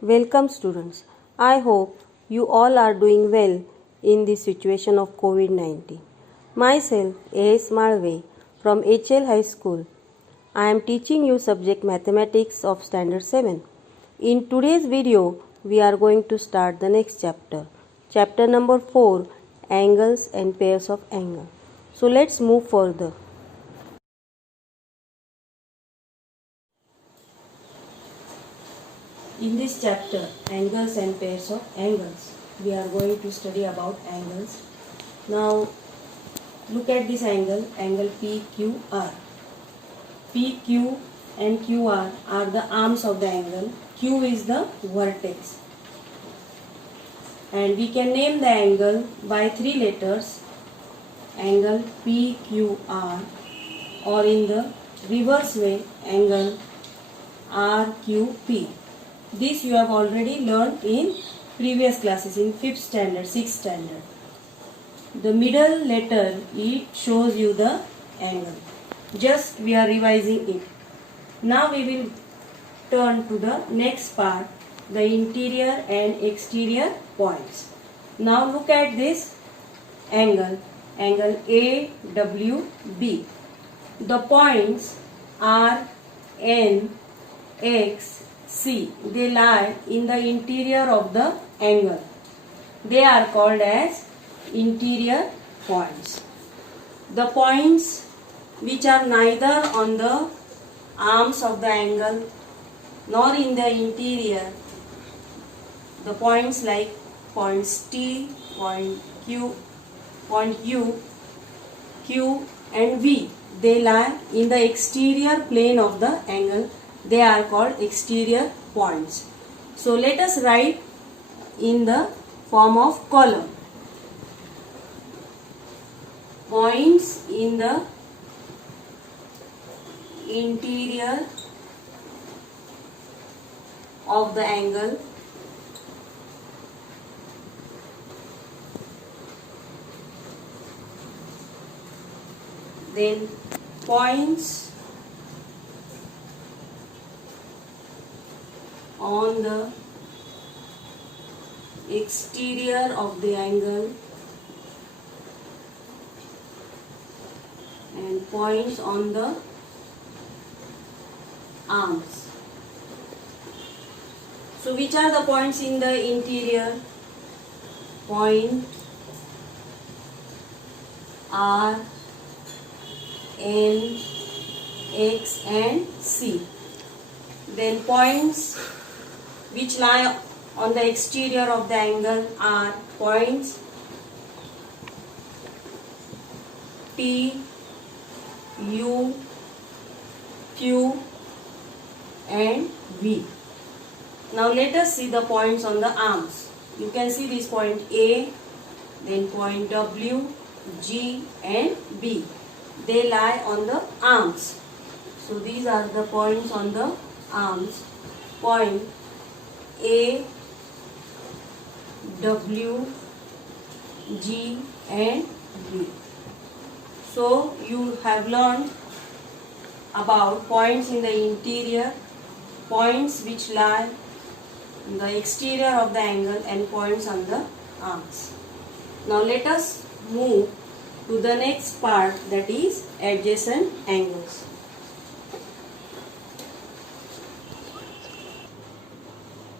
Welcome students. I hope you all are doing well in the situation of COVID-19. Myself, A.S. Malve from HL High School. I am teaching you subject mathematics of standard 7. In today's video, we are going to start the next chapter. Chapter number 4, angles and pairs of angle. So let's move further. In this chapter, angles and pairs of angles, we are going to study about angles. Now, look at this angle, angle PQR. PQ and QR are the arms of the angle. Q is the vertex. And we can name the angle by three letters, angle PQR, or in the reverse way, angle RQP. This you have already learned in previous classes in 5th standard, 6th standard. The middle letter, it shows you the angle. Just we are revising it. Now we will turn to the next part, the interior and exterior points. Now look at this angle, angle AWB. The points R, N, X, C, they lie in the interior of the angle. They are called as interior points. The points which are neither on the arms of the angle nor in the interior, the points like points T, point Q, point U, Q and V, they lie in the exterior plane of the angle. They are called exterior points. So let us write in the form of column. Points in the interior of the angle then points on the exterior of the angle and points on the arms. So which are the points in the interior? Point R, N, X and C. Then points which lie on the exterior of the angle are points P, U, Q and V. Now let us see the points on the arms. You can see this point A, then point W, G and B. They lie on the arms. So these are the points on the arms. Point A, W, G and B. So you have learned about points in the interior, points which lie in the exterior of the angle and points on the arms. Now let us move to the next part, that is adjacent angles.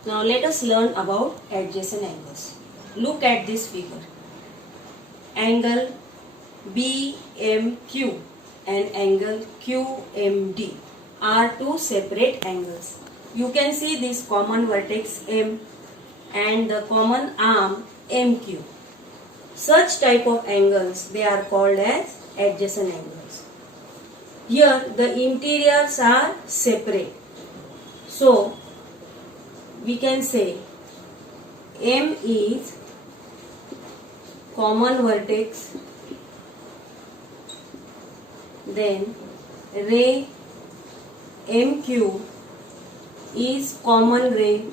Now let us learn about adjacent angles. Look at this figure. Angle BMQ and angle QMD are two separate angles. You can see this common vertex M and the common arm MQ. Such type of angles, they are called as adjacent angles. Here the interiors are separate. So we can say M is common vertex, then ray MQ is common ray,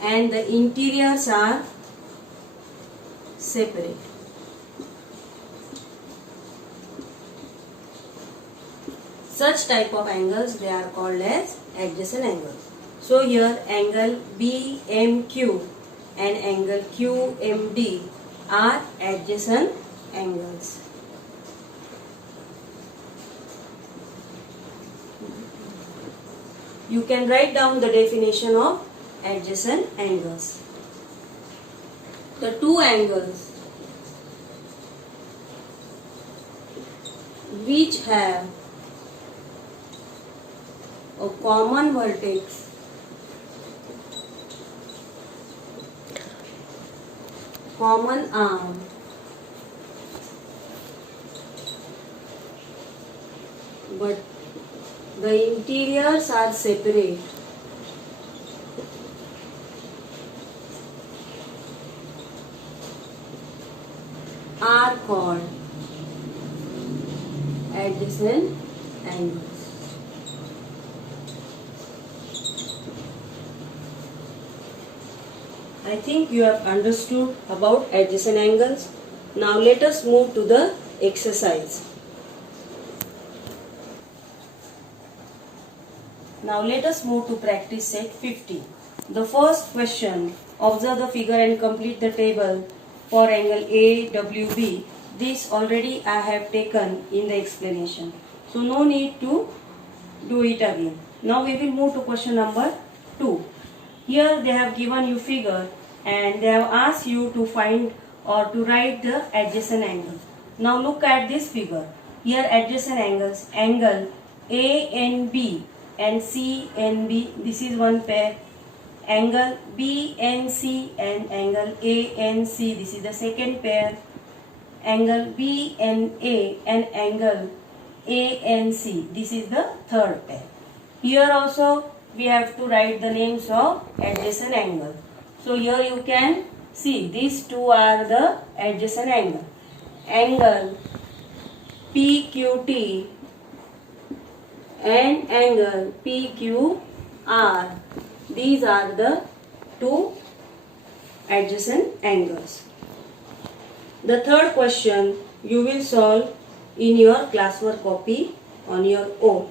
and the interiors are separate. Such type of angles, they are called as adjacent angles. So here angle BMQ and angle QMD are adjacent angles. You can write down the definition of adjacent angles. The two angles which have a common vertex common arm but the interiors are separate are called adjacent angles. I think you have understood about adjacent angles. Now let us move to the exercise. Now let us move to practice set 15. The first question, observe the figure and complete the table for angle AWB. This already I have taken in the explanation. So no need to do it again. Now we will move to question number 2. Here they have given you figure and they have asked you to find or to write the adjacent angle. Now look at this figure. Here adjacent angles, angle ANB and CNB, this is one pair. Angle BNC and angle ANC, this is the second pair. Angle BNA and angle ANC, this is the third pair. Here also we have to write the names of adjacent angle. So here you can see these two are the adjacent angle. Angle PQT and angle PQR. These are the two adjacent angles. The third question you will solve in your classwork copy on your own.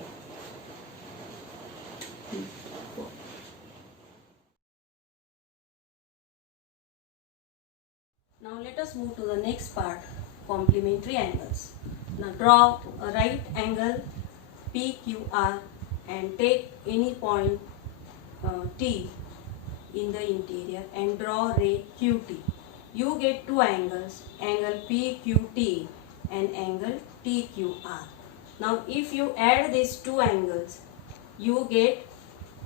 Now let us move to the next part, complementary angles. Now draw a right angle PQR and take any point T in the interior and draw ray QT. You get two angles, angle PQT and angle TQR. Now if you add these two angles, you get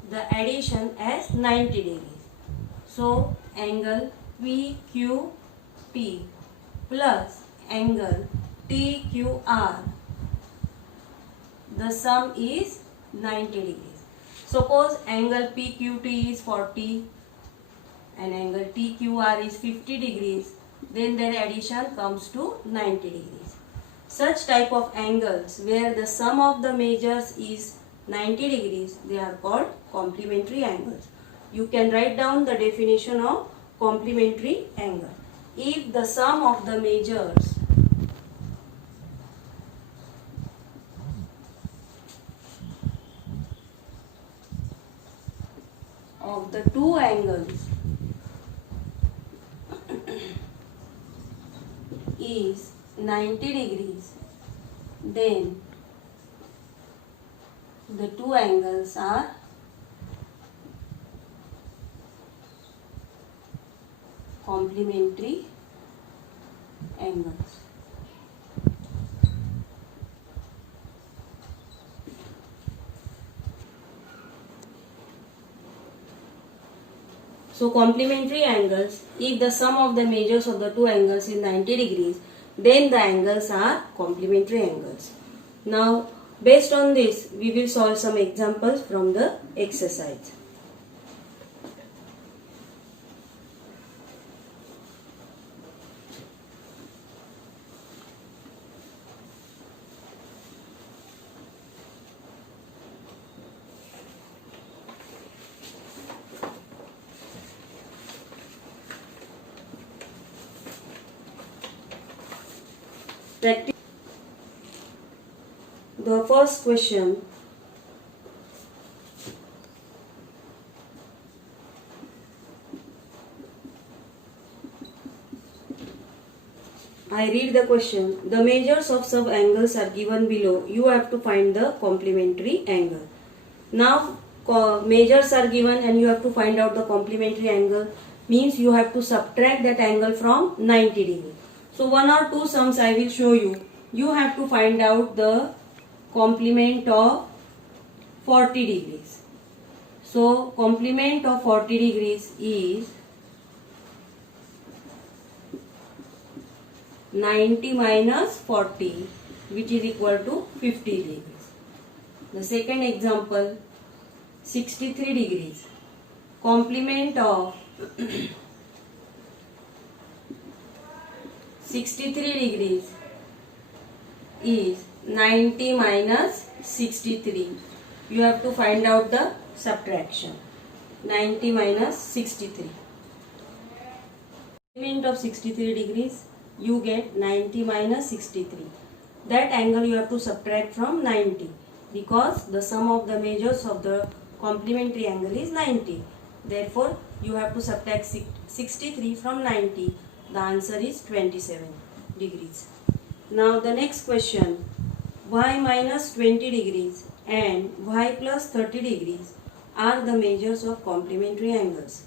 the addition as 90 degrees. So angle PQT plus angle TQR, the sum is 90 degrees. Suppose angle PQT is 40 and angle TQR is 50 degrees, then their addition comes to 90 degrees. Such type of angles where the sum of the measures is 90 degrees, they are called complementary angles. You can write down the definition of complementary angle. If the sum of the measures of the two angles is 90 degrees, then the two angles are complementary angles. So complementary angles, if the sum of the measures of the two angles is 90 degrees, then the angles are complementary angles. Now based on this, we will solve some examples from the exercise. The first question. I read the question. The measures of sub-angles are given below. You have to find the complementary angle. Now, measures are given and you have to find out the complementary angle. Means you have to subtract that angle from 90 degree. So, one or two sums I will show you. You have to find out the complement of 40 degrees. So, complement of 40 degrees is 90 minus 40, which is equal to 50 degrees. The second example, 63 degrees. Complement of 63 degrees is 90 minus 63. You have to find out the subtraction. 90 minus 63. Complement of 63 degrees, you get 90 minus 63. That angle you have to subtract from 90 because the sum of the measures of the complementary angle is 90. Therefore, you have to subtract 63 from 90. The answer is 27 degrees. Now the next question, y minus 20 degrees and y plus 30 degrees are the measures of complementary angles.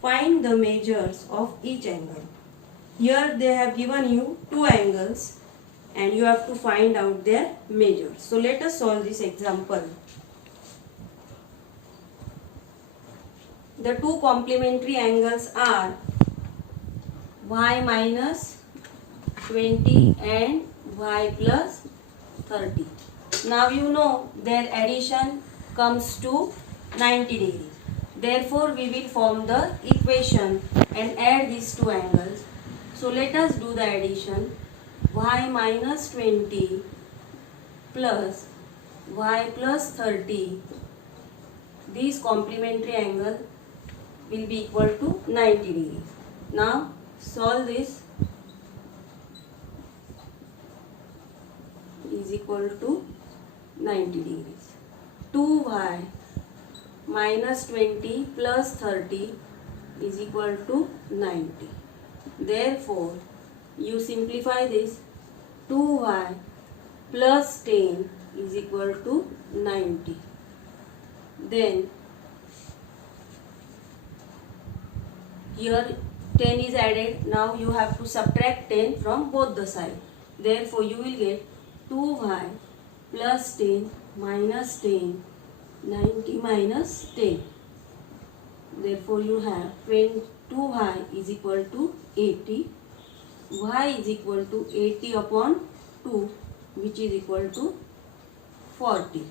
Find the measures of each angle. Here they have given you two angles and you have to find out their measures. So let us solve this example. The two complementary angles are y minus 20 and y plus 30. Now you know their addition comes to 90 degrees. Therefore we will form the equation and add these two angles. So let us do the addition. Y minus 20 plus y plus 30. These complementary angle will be equal to 90 degrees. Now solve this. Is equal to 90 degrees. 2y minus 20 plus 30 is equal to 90. Therefore, you simplify this. 2y plus 10 is equal to 90. Then, here 10 is added. Now you have to subtract 10 from both the sides. Therefore, you will get 2y plus 10 minus 10, 90 minus 10. Therefore, you have 2y is equal to 80. Y is equal to 80 upon 2, which is equal to 40.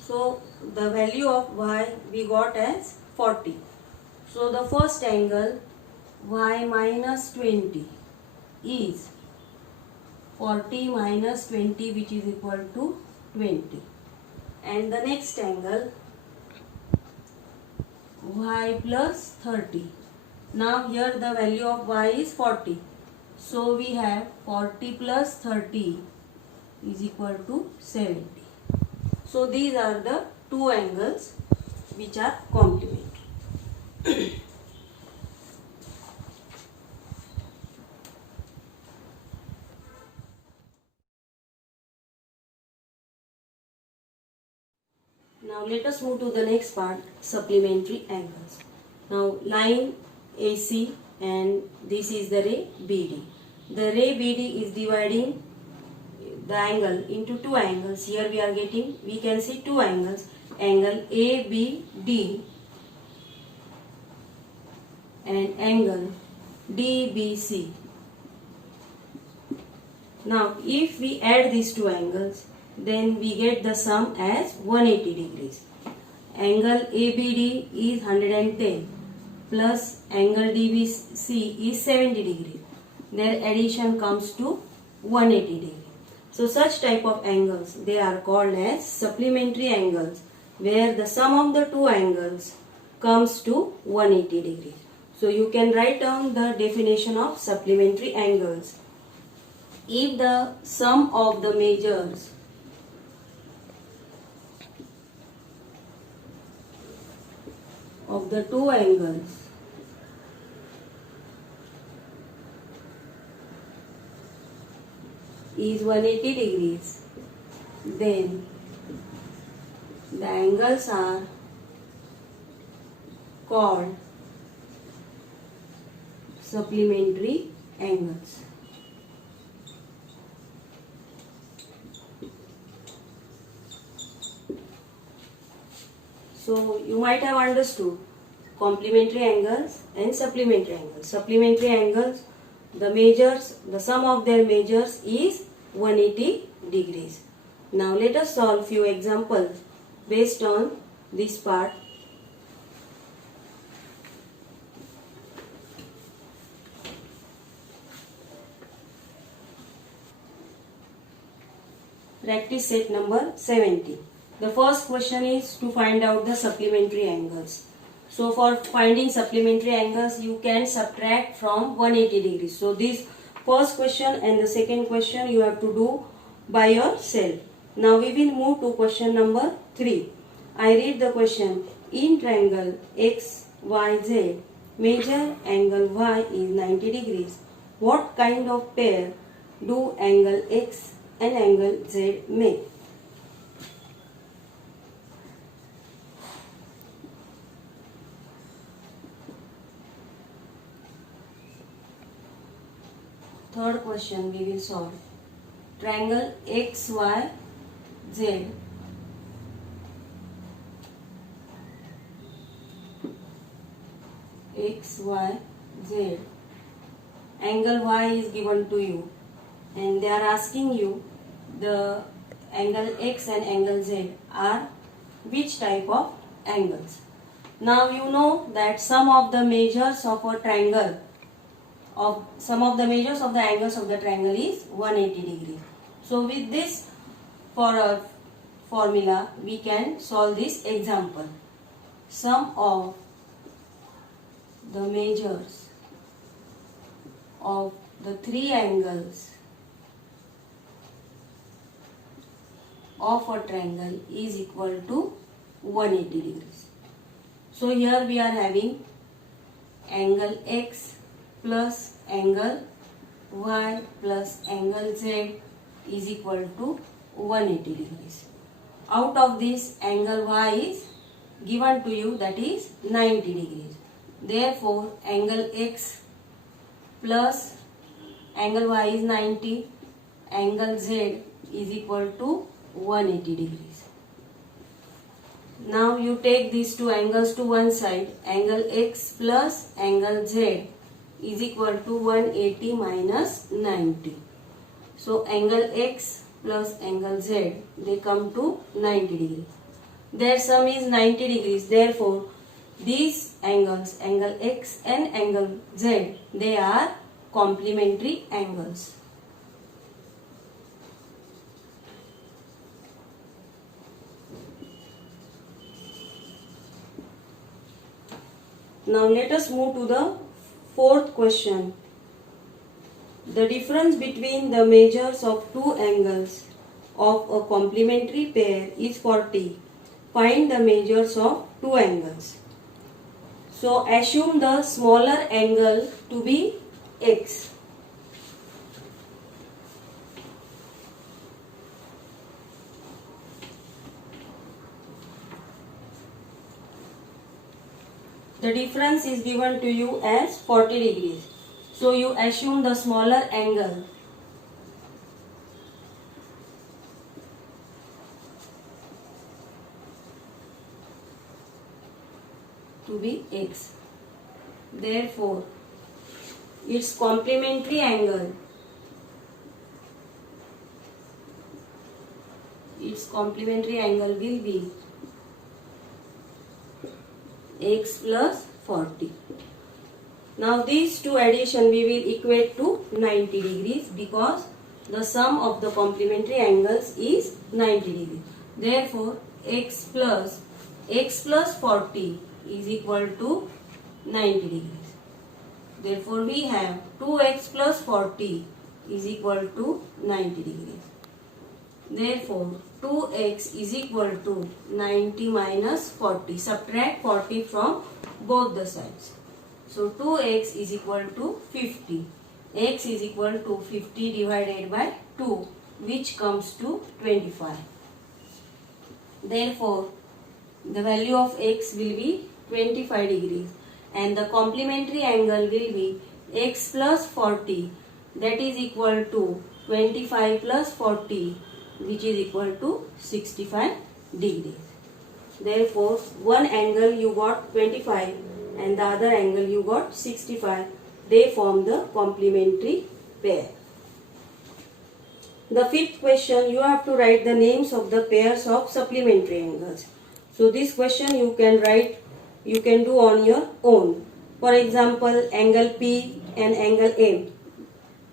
So, the value of y we got as 40. So, the first angle y minus 20 is 40 minus 20, which is equal to 20. And the next angle y plus 30. Now here the value of y is 40. So we have 40 plus 30 is equal to 70. So these are the two angles which are complementary. Now let us move to the next part, supplementary angles. Now line AC and this is the ray BD. The ray BD is dividing the angle into two angles. Here we can see two angles, angle ABD and angle DBC. Now if we add these two angles, then we get the sum as 180 degrees. Angle ABD is 110 plus angle DBC is 70 degrees. Their addition comes to 180 degrees. So such type of angles, they are called as supplementary angles, where the sum of the two angles comes to 180 degrees. So you can write down the definition of supplementary angles. If the sum of the measures of the two angles is 180 degrees, then the angles are called supplementary angles. So you might have understood complementary angles and supplementary angles. Supplementary angles, the sum of their measures is 180 degrees. Now let us solve few examples based on this part. Practice set number 70. The first question is to find out the supplementary angles. So for finding supplementary angles, you can subtract from 180 degrees. So this first question and the second question you have to do by yourself. Now we will move to question number 3. I read the question. In triangle XYZ, measure angle Y is 90 degrees. What kind of pair do angle X and angle Z make? Third question we will solve. Triangle XYZ, angle Y is given to you and they are asking you the angle X and angle Z are which type of angles. Now you know that sum of the measures of a triangle sum of the measures of the angles of the triangle is 180 degrees. So with this for a formula we can solve this example. Sum of the measures of the three angles of a triangle is equal to 180 degrees. So here we are having angle X plus angle Y plus angle Z is equal to 180 degrees. Out of this, angle Y is given to you, that is 90 degrees. Therefore, angle X plus angle Y is 90, angle Z is equal to 180 degrees. Now you take these two angles to one side. Angle X plus angle Z is equal to 180 minus 90. So angle X plus angle Z, they come to 90 degrees. Their sum is 90 degrees. Therefore, these angles, angle X and angle Z, they are complementary angles. Now let us move to the fourth question. The difference between the measures of two angles of a complementary pair is 40. Find the measures of two angles. So assume the smaller angle to be X. The difference is given to you as 40 degrees. So you assume the smaller angle to be X. Therefore, its complementary angle will be X plus 40. Now these two addition we will equate to 90 degrees because the sum of the complementary angles is 90 degrees. Therefore, X plus 40 is equal to 90 degrees. Therefore, we have 2x plus 40 is equal to 90 degrees. Therefore, 2x is equal to 90 minus 40. Subtract 40 from both the sides. So 2x is equal to 50. X is equal to 50 divided by 2, which comes to 25. Therefore, the value of x will be 25 degrees and the complementary angle will be x plus 40, that is equal to 25 plus 40, which is equal to 65 degrees. Therefore, one angle you got 25 and the other angle you got 65. They form the complementary pair. The fifth question, you have to write the names of the pairs of supplementary angles. So this question you can write, you can do on your own. For example, angle P and angle M,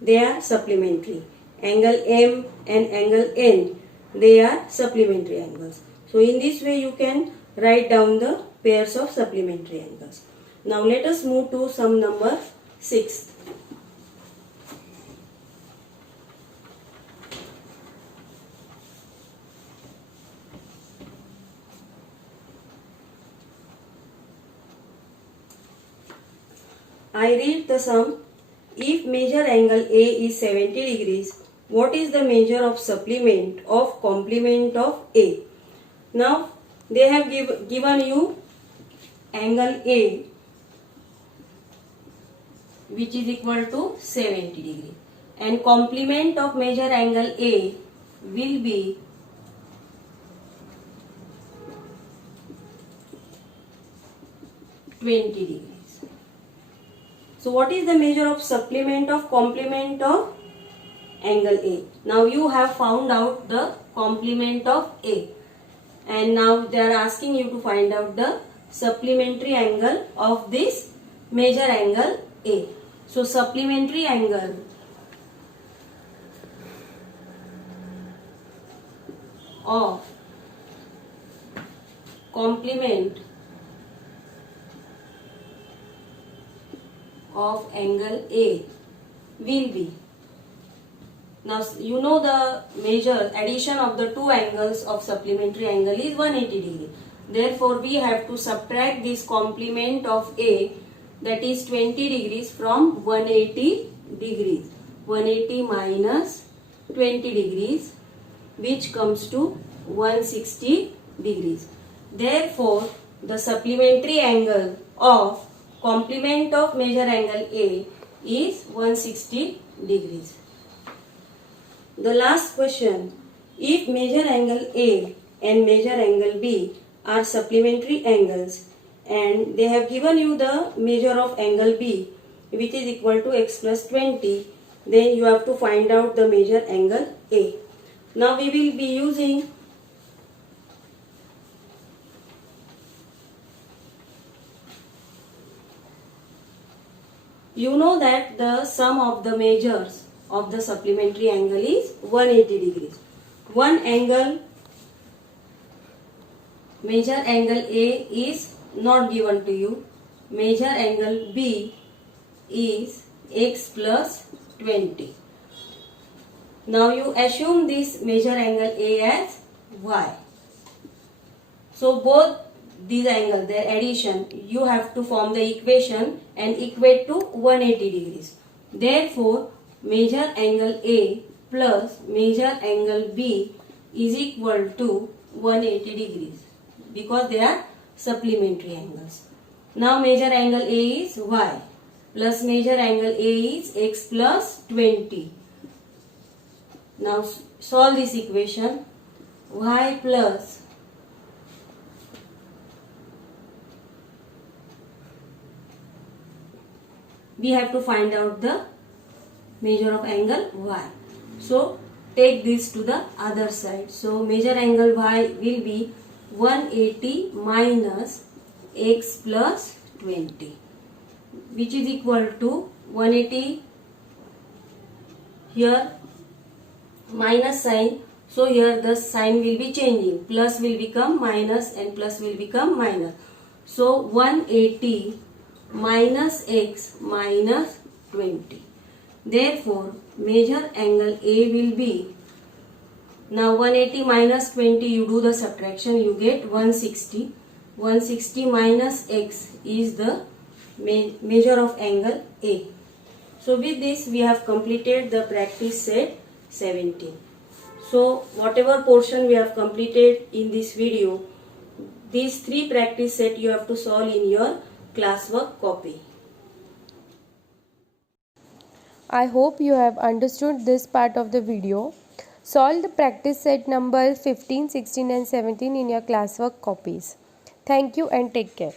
they are supplementary. Angle M and angle N, they are supplementary angles. So in this way you can write down the pairs of supplementary angles. Now let us move to sum number 6. I read the sum. If measure angle A is 70 degrees, what is the measure of supplement of complement of A? Now they have given you angle A, which is equal to 70 degree, and complement of measure angle A will be 20 degrees. So what is the measure of supplement of complement of angle A? Now you have found out the complement of A, and now they are asking you to find out the supplementary angle of this measure angle A. So supplementary angle of complement of angle A will be, now you know the measure addition of the two angles of supplementary angle is 180 degree. Therefore we have to subtract this complement of A, that is 20 degrees, from 180 degrees. 180 minus 20 degrees, which comes to 160 degrees. Therefore the supplementary angle of complement of measure angle A is 160 degrees. The last question, if measure angle A and measure angle B are supplementary angles and they have given you the measure of angle B, which is equal to x plus 20, then you have to find out the measure angle A. Now we will be using you know that the sum of the measures of the supplementary angle is 180 degrees. One angle, measure angle A is not given to you. Measure angle B is x plus 20. Now you assume this measure angle A as y. So both these angles, their addition, you have to form the equation and equate to 180 degrees. Therefore, measure angle A plus measure angle B is equal to 180 degrees because they are supplementary angles. Now measure angle A is y plus measure angle A is x plus 20. Now solve this equation. Y plus we have to find out the measure of angle y. So take this to the other side. So measure angle y will be 180 minus x plus 20, which is equal to 180 here minus sign. So here the sign will be changing. Plus will become minus and plus will become minus. So 180 minus x minus 20. Therefore, measure angle A will be Now 180 minus 20, you do the subtraction, you get 160. 160 minus x is the measure of angle A. So with this we have completed the practice set 17. So whatever portion we have completed in this video, these 3 practice set you have to solve in your classwork copy. I hope you have understood this part of the video. Solve the practice set number 15, 16 and 17 in your classwork copies. Thank you and take care.